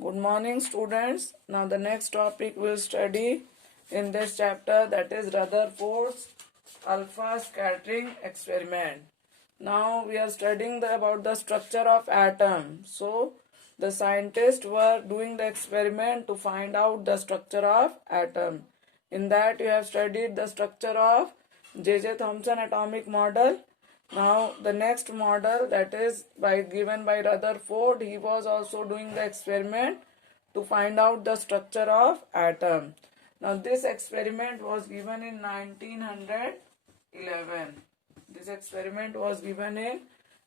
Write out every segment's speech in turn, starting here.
Good morning, students. Now the next topic we'll study in this chapter, that is Rutherford's alpha scattering experiment. Now we are studying about the structure of atom. So the scientists were doing the experiment to find out the structure of atom. In that you have studied the structure of J.J. Thomson atomic model. Now the next model, that is given by Rutherford, he was also doing the experiment to find out the structure of atom. Now this experiment was given in 1911. This experiment was given in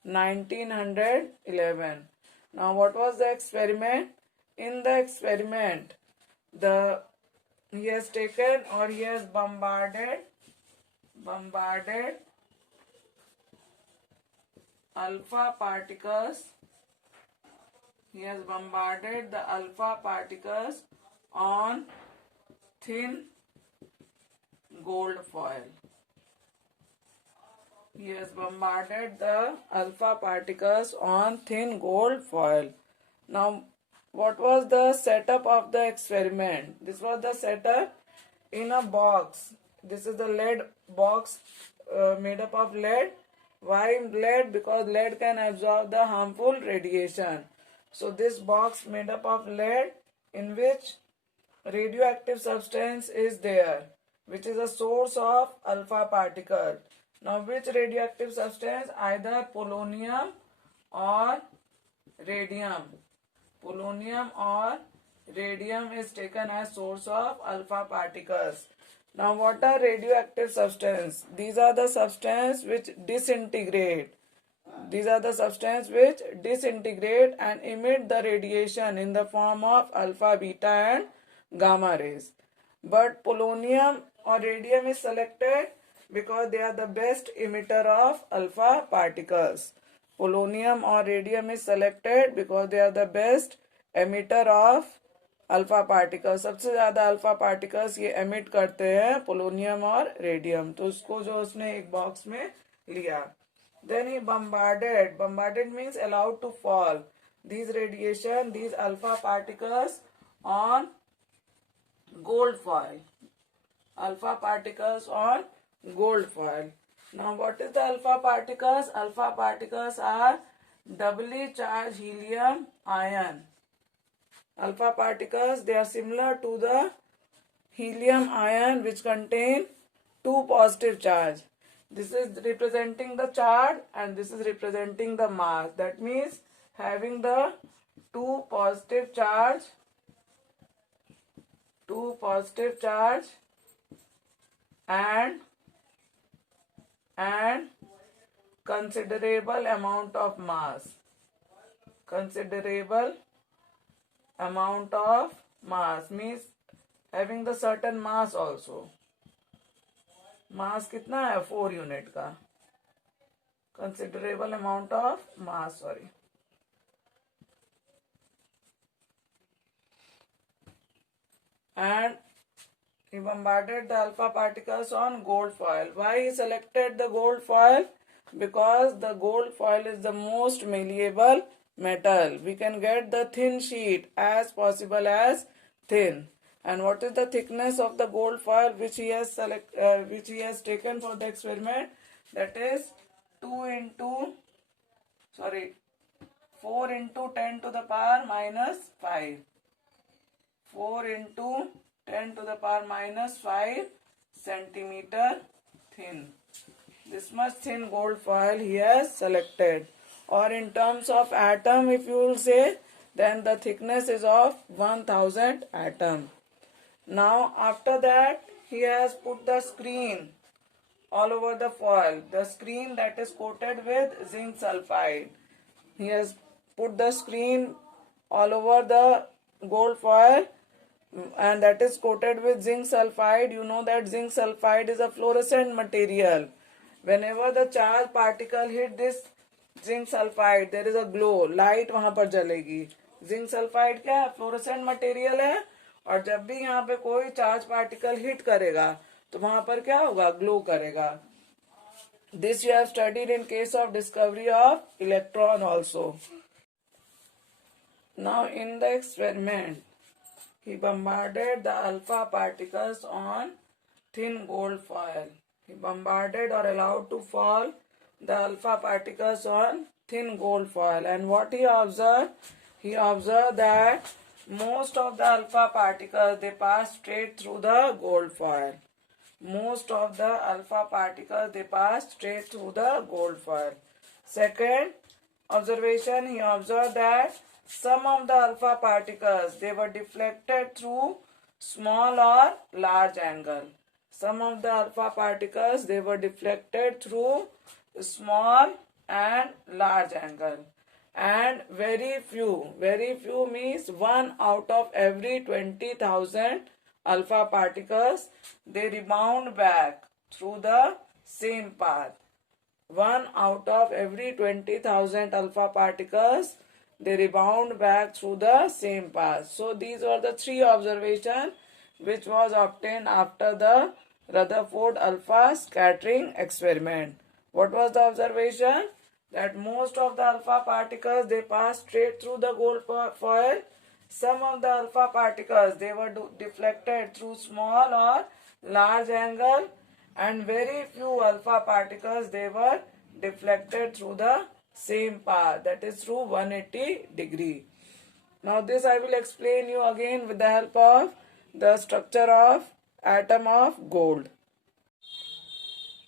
1911. Now what was the experiment? In the experiment, he has taken, or he has bombarded alpha particles. He has bombarded the alpha particles on thin gold foil. He has bombarded the alpha particles on thin gold foil. Now, what was the setup of the experiment? This was the setup in a box. This is the lead box made up of lead. Why lead? Because lead can absorb the harmful radiation. So this box made up of lead, in which radioactive substance is there, which is a source of alpha particle. Now which radioactive substance? Either polonium or radium. Polonium or radium is taken as source of alpha particles. Now what are radioactive substances? These are the substances which disintegrate. These are the substances which disintegrate and emit the radiation in the form of alpha, beta and gamma rays. But polonium or radium is selected because they are the best emitter of alpha particles. Polonium or radium is selected because they are the best emitter of alpha particles. सबसे ज्यादा alpha particles ये emit करते हैं polonium और radium. तो उसको जो उसने एक बॉक्स में लिया. Then he bombarded means allowed to fall these alpha particles on gold foil. Alpha particles on gold foil. Now what is the alpha particles? Alpha particles are doubly charged helium ion. Alpha particles, they are similar to the helium ion which contain two positive charge. This is representing the charge and this is representing the mass. That means having the two positive charge and considerable amount of mass. Considerable amount of mass means having the certain mass also. मास कितना है? 4 unit का. Considerable amount of mass, sorry. And he bombarded the alpha particles on gold foil. Why he selected the gold foil? Because the gold foil is the most malleable metal. We can get the thin sheet as possible as thin. And what is the thickness of the gold foil which he has taken for the experiment? That is 4 into 10 to the power minus 5. 4 into 10 to the power minus 5 centimeter thin. This much thin gold foil he has selected. Or in terms of atom, if you will say, then the thickness is of 1000 atom. Now after that, he has put the screen all over the foil. The screen that is coated with zinc sulfide. He has put the screen all over the gold foil and that is coated with zinc sulfide. You know that zinc sulfide is a fluorescent material. Whenever the charged particle hit this zinc sulfide, there is a glow. Light वहां पर जलेगी. Zinc sulfide क्या है? Fluorescent material है. और जब भी यहाँ पे कोई चार्ज पार्टिकल हिट करेगा तो वहां पर क्या होगा? ग्लो करेगा. This you have studied in case of discovery of electron also. Now in the experiment, he bombarded the alpha particles on thin gold foil. He bombarded or allowed to fall the alpha particles on thin gold foil. And what he observed? He observed that most of the alpha particles, they pass straight through the gold foil. Most of the alpha particles, they pass straight through the gold foil. Second observation, he observed that some of the alpha particles, they were deflected through small or large angle. Some of the alpha particles, they were deflected through small and large angle. And very few means 1 out of every 20,000 alpha particles, they rebound back through the same path. 1 out of every 20,000 alpha particles, they rebound back through the same path. So these were the three observations which was obtained after the Rutherford alpha scattering experiment. What was the observation? That most of the alpha particles, they pass straight through the gold foil. Some of the alpha particles, they were deflected through small or large angle, and very few alpha particles, they were deflected through the same path, that is through 180 degree. Now this I will explain you again with the help of the structure of atom of gold.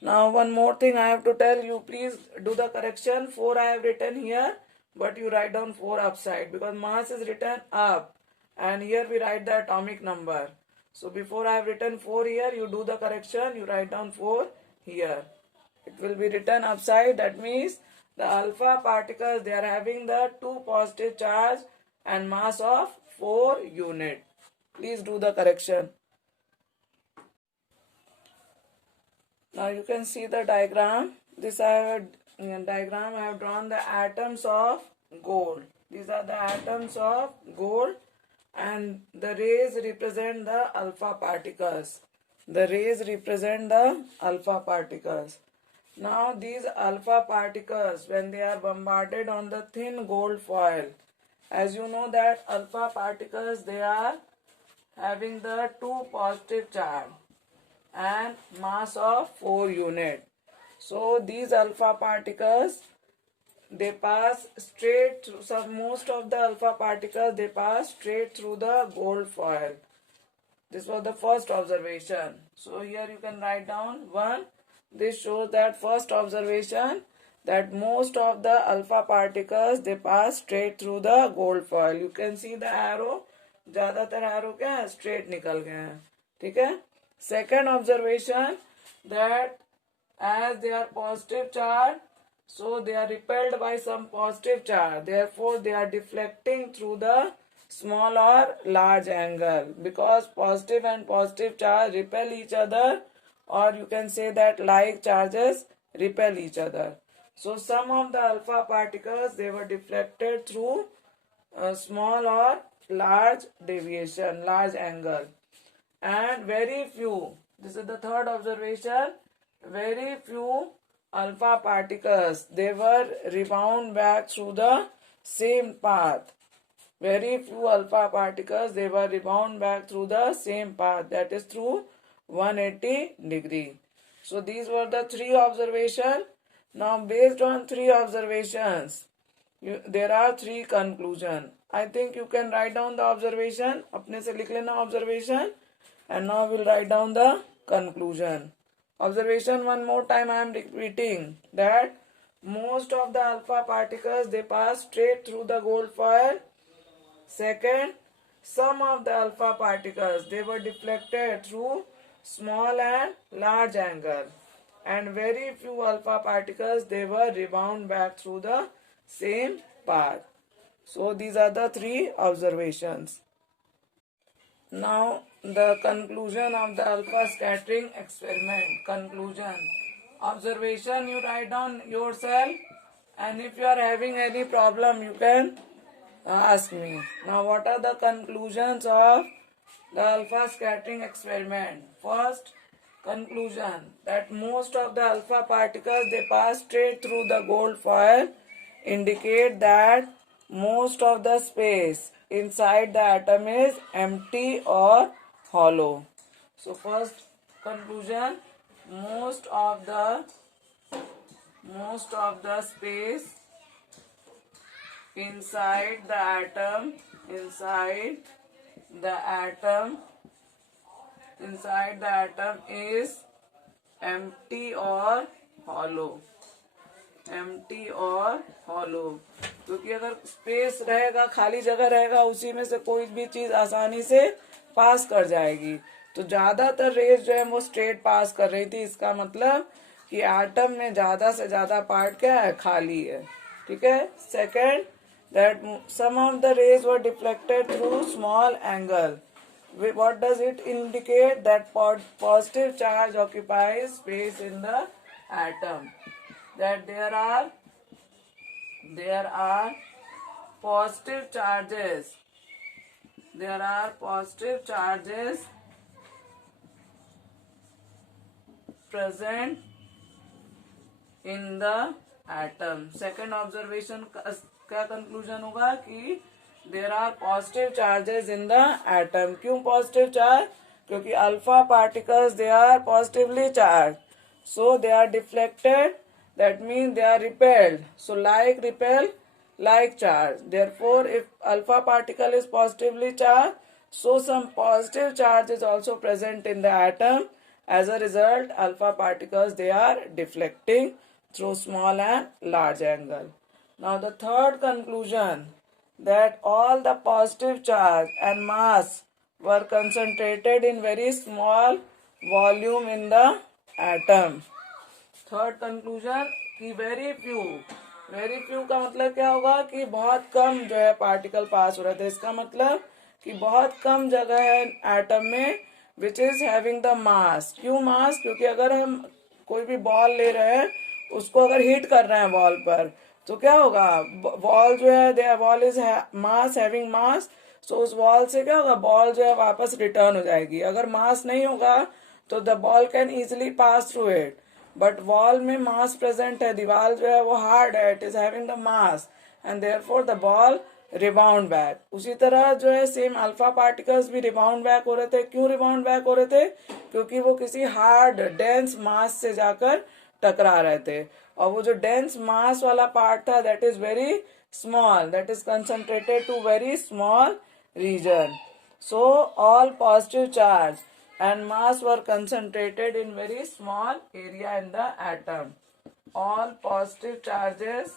Now one more thing I have to tell you, please do the correction. 4 I have written here, but you write down 4 upside because mass is written up and here we write the atomic number. So before I have written 4 here, you do the correction, you write down 4 here. It will be written upside, that means the alpha particles, they are having the 2 positive charge and mass of 4 unit. Please do the correction. Now you can see the diagram. This diagram I have drawn the atoms of gold. These are the atoms of gold and the rays represent the alpha particles. The rays represent the alpha particles. Now these alpha particles, when they are bombarded on the thin gold foil, as you know that alpha particles, they are having the 2 positive charge and mass of 4 unit. So these alpha particles, they pass straight through, most of the alpha particles, they pass straight through the gold foil. This was the first observation. So here you can write down 1. This shows that first observation, that most of the alpha particles, they pass straight through the gold foil. You can see the arrow, ज़्यादातर arrow क्या है, straight निकल गए हैं, ठीक है. Second observation, that as they are positive charge, so they are repelled by some positive charge. Therefore, they are deflecting through the small or large angle, because positive and positive charge repel each other, or you can say that like charges repel each other. So some of the alpha particles, they were deflected through a small or large deviation, large angle. And very few, this is the third observation, very few alpha particles, they were rebound back through the same path. Very few alpha particles, they were rebound back through the same path, that is through 180 degree. So these were the 3 observations. Now based on 3 observations, there are 3 conclusions. I think you can write down the observation, अपने से लिख लेना observation, and now we'll write down the conclusion. Observation one more time I am repeating, that most of the alpha particles, they pass straight through the gold foil. Second, some of the alpha particles, they were deflected through small and large angle, and very few alpha particles, they were rebound back through the same path. So these are the 3 observations. Now the conclusion of the alpha scattering experiment. Conclusion. Observation you write down yourself, and if you are having any problem, you can ask me. Now what are the conclusions of the alpha scattering experiment? First conclusion, that most of the alpha particles, they pass straight through the gold foil, indicate that most of the space inside the atom is empty or hollow. So first conclusion, most of the space inside the atom is empty or hollow. Empty और hollow, क्योंकि अगर space रहेगा, खाली जगह रहेगा, उसी में से कोई भी चीज आसानी से पास कर जाएगी. तो ज्यादातर रेज जो है वो स्ट्रेट पास कर रही थी. इसका मतलब कि एटम में ज्यादा से ज्यादा पार्ट क्या है, खाली है. ठीक है. Second, that some of the rays were deflected through small angle. What does it indicate? That positive charge occupies space in the atom. That there are positive charges. There are positive charges present in the atom. Second observation का conclusion होगा कि there are positive charges in the atom. क्यों positive charge? क्योंकि alpha particles they are positively charged, so they are deflected. That means they are repelled. So like repel like charge. Therefore, if alpha particle is positively charged, so some positive charge is also present in the atom. As a result, alpha particles they are deflecting through small and large angle. Now the third conclusion, that all the positive charge and mass were concentrated in very small volume in the atom. Third conclusion कि very few का मतलब क्या होगा कि बहुत कम जो है particle pass हो रहे थे. इसका मतलब कि बहुत कम जगह है एटम में which is having the mass. क्यों मास? क्योंकि अगर हम कोई भी बॉल ले रहे हैं, उसको अगर हिट कर रहे हैं वॉल पर, तो क्या होगा, बॉल जो है ball is mass having mass. So उस बॉल से क्या होगा, बॉल जो है वापस रिटर्न हो जाएगी. अगर मास नहीं होगा तो the ball can easily pass through it. But wall में मास प्रेजेंट है, दीवार जो है वो हार्ड है, it is having the mass and therefore the ball rebound back. उसी तरह जो है सेम अल्फा पार्टिकल्स भी रिबाउंड बैक हो रहे थे. क्यों रिबाउंड बैक हो रहे थे? क्योंकि वो किसी हार्ड डेंस मास से जाकर टकरा रहे थे. और वो जो डेंस मास वाला पार्ट था that is very small, that is concentrated to very small region. So all positive charge and mass were concentrated in very small area in the atom. All positive charges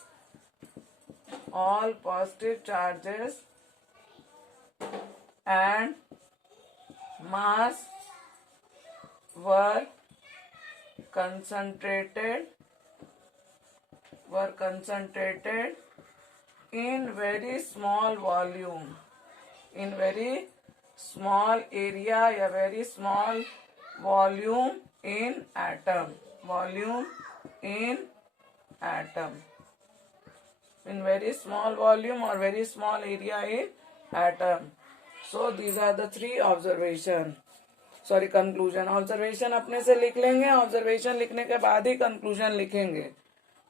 and mass were concentrated in very small volume, in very small area या very small volume in atom. In very small volume or very small area in atom. So these are the three conclusion. Observation अपने से लिख लेंगे. Observation लिखने के बाद ही conclusion लिखेंगे.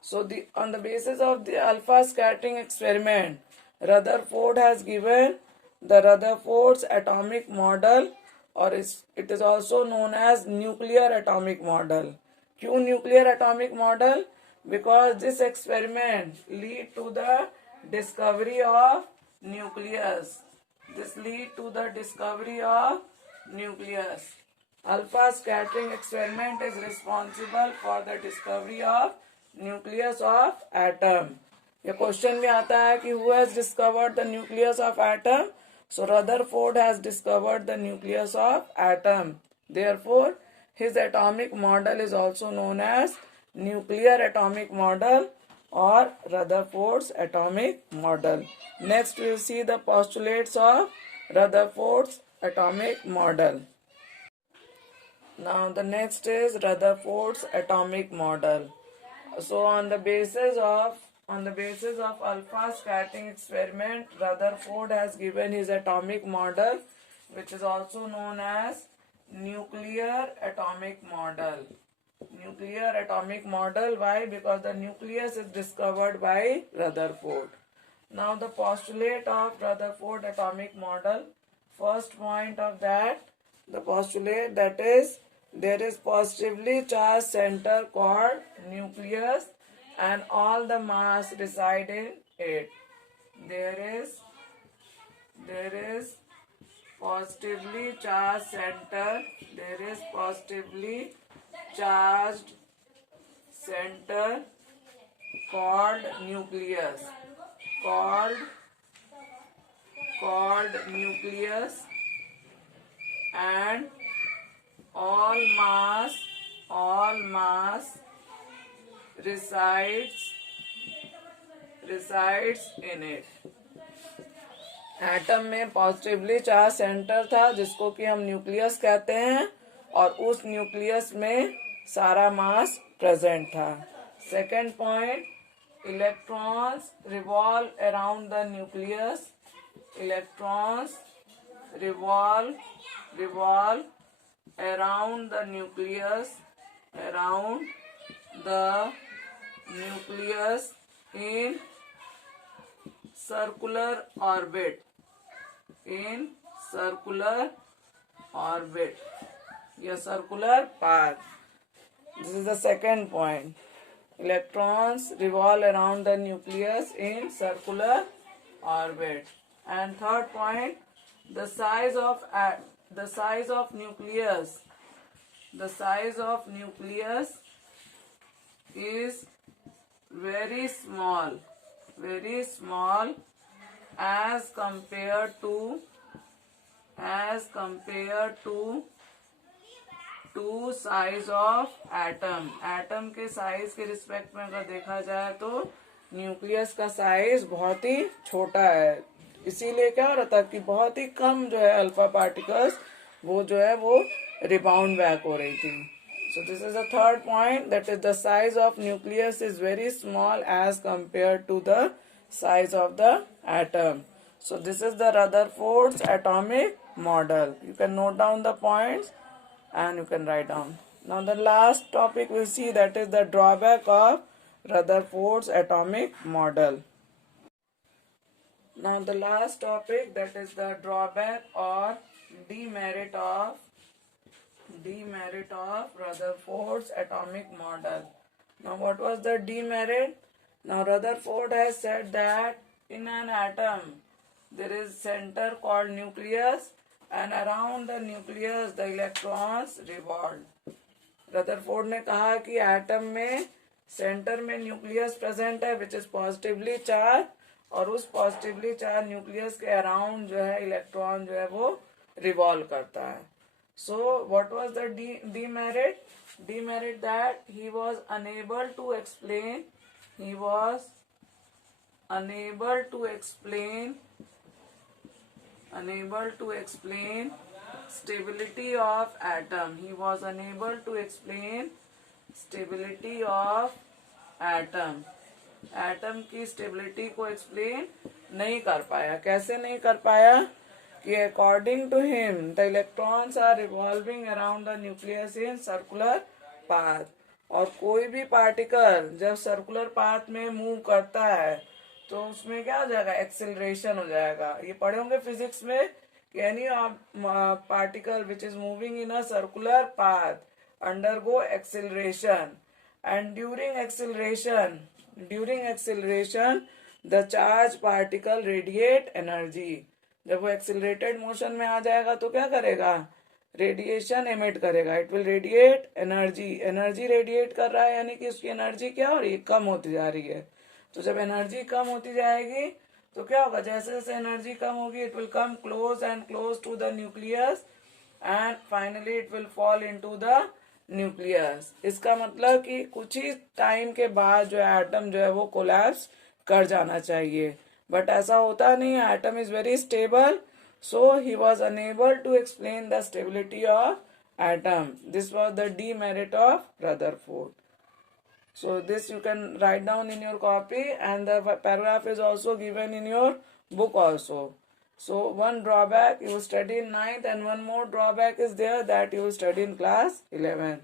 So on the basis of the alpha scattering experiment, Rutherford has given the Rutherford's atomic model, or it is also known as nuclear atomic model. क्यों nuclear atomic model? Because this experiment lead to the discovery of nucleus. Alpha scattering experiment is responsible for the discovery of nucleus of atom. ये question में आता है कि who has discovered the nucleus of atom? So Rutherford has discovered the nucleus of atom. Therefore, his atomic model is also known as nuclear atomic model or Rutherford's atomic model. Next, we will see the postulates of Rutherford's atomic model. Now, the next is Rutherford's atomic model. So, on the basis of alpha scattering experiment, Rutherford has given his atomic model, which is also known as nuclear atomic model. Why? Because the nucleus is discovered by Rutherford. Now the postulate of Rutherford atomic model. First point of that, the postulate, that is, there is positively charged center called nucleus and all the mass reside in it. There is positively charged center. There is positively charged center called nucleus. Called nucleus, and all mass resides in it. Atom में positively charge centre था जिसको कि हम nucleus कहते हैं, और उस nucleus में सारा मास प्रेजेंट था. Second point, electrons revolve around the nucleus. Electrons revolve around the nucleus in circular orbit. या circular path. This is the second point. Electrons revolve around the nucleus in circular orbit. And third point, the size of nucleus is very small as compared to size of atom. Atom के size के respect में अगर देखा जाए तो nucleus का size बहुत ही छोटा है. इसीलिए क्या हो रहा था कि बहुत ही कम जो है अल्फा पार्टिकल्स वो जो है वो रिबाउंड बैक हो रही थी. So this is the third point, that is the size of nucleus is very small as compare to the size of the atom. So this is the Rutherford's atomic model. You can note down the points and you can write down. Now the last topic we'll see, that is the drawback of Rutherford's atomic model. Now the last topic, that is the drawback or demerit of Rutherford's atomic model. Now what was the demerit? Now Rutherford has said that in an atom there is center called nucleus, and around the nucleus the electrons revolve. Rutherford ने कहा कि atom में centre में nucleus present है which is positively charge, और उस positively charge nucleus के around जो है इलेक्ट्रॉन जो है वो रिवॉल्व करता है. So what was the demerit? Demerit that he was unable to explain stability of atom. He was unable to explain stability of atom. Atom की स्टेबिलिटी को एक्सप्लेन नहीं कर पाया. कैसे नहीं कर पाया? कि according to him the electrons are revolving around the nucleus in circular path. और कोई भी पार्टिकल जब सर्कुलर पाथ में मूव करता है तो उसमें क्या हो जाएगा? एक्सेलरेशन हो जाएगा. ये पढ़े होंगे फिजिक्स में कि any particle which is moving in a circular path undergo acceleration, and during acceleration the charge particle radiate energy. जब वो एक्सेलरेटेड मोशन में आ जाएगा तो क्या करेगा? रेडिएशन एमिट करेगा. It will radiate energy radiate कर रहा है, यानी कि उसकी एनर्जी क्या हो रही है? कम होती जा रही है. तो जब एनर्जी कम होती जाएगी तो क्या होगा? जैसे जैसे एनर्जी कम होगी it will come close and close to the nucleus, and finally it will fall into the nucleus. इसका मतलब कि कुछ ही टाइम के बाद जो है एटम जो है वो कोलैप्स कर जाना चाहिए, बट ऐसा होता नहीं है. Atom is very stable, so he was unable to explain the stability of atom. This was the demerit of Rutherford. So this you can write down in your copy, and the paragraph is also given in your book also. So one drawback you will study in 9th, and one more drawback is there that you will study in class 11.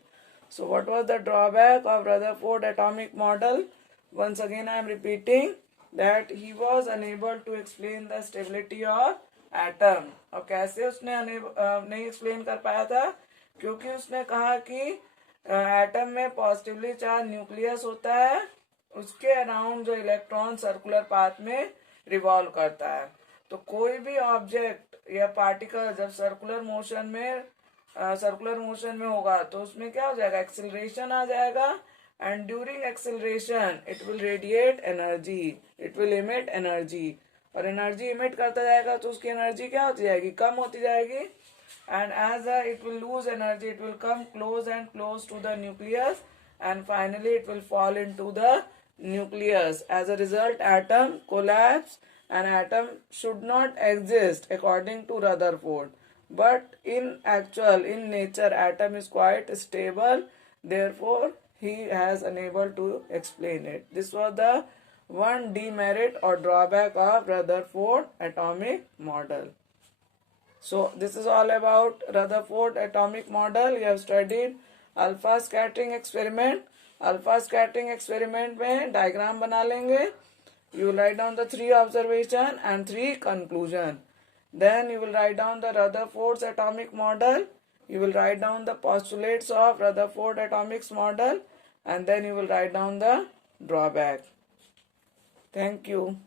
So what was the drawback of Rutherford atomic model? Once again I am repeating that he was unable to explain the stability of atom. और कैसे उसने नहीं explain कर पाया था? क्योंकि उसने कहा कि एटम में पॉजिटिवली चार्ज न्यूक्लियस होता है, उसके अराउंड जो इलेक्ट्रॉन सर्कुलर पाथ में रिवॉल्व करता है. तो कोई भी ऑब्जेक्ट या पार्टिकल जब सर्कुलर मोशन में होगा तो उसमें क्या हो जाएगा? एक्सिलरेशन आ जाएगा. And during acceleration it will radiate energy, it will emit energy. और एनर्जी इमिट करता जाएगा तो उसकी एनर्जी क्या होती जाएगी? कम होती जाएगी. And as it will lose energy, it will come close and close to the nucleus, and finally it will fall into the nucleus. As a result, atom collapse, and atom should not exist according to Rutherford. But in nature, atom is quite stable. Therefore, he has unable to explain it. This was the one demerit or drawback of Rutherford atomic model. So this is all about Rutherford atomic model. You have studied alpha scattering experiment. Alpha scattering experiment में diagram बना लेंगे. You will write down the 3 observation and 3 conclusion. Then you will write down the Rutherford's atomic model. You will write down the postulates of Rutherford atomic model, and then you will write down the drawback. Thank you.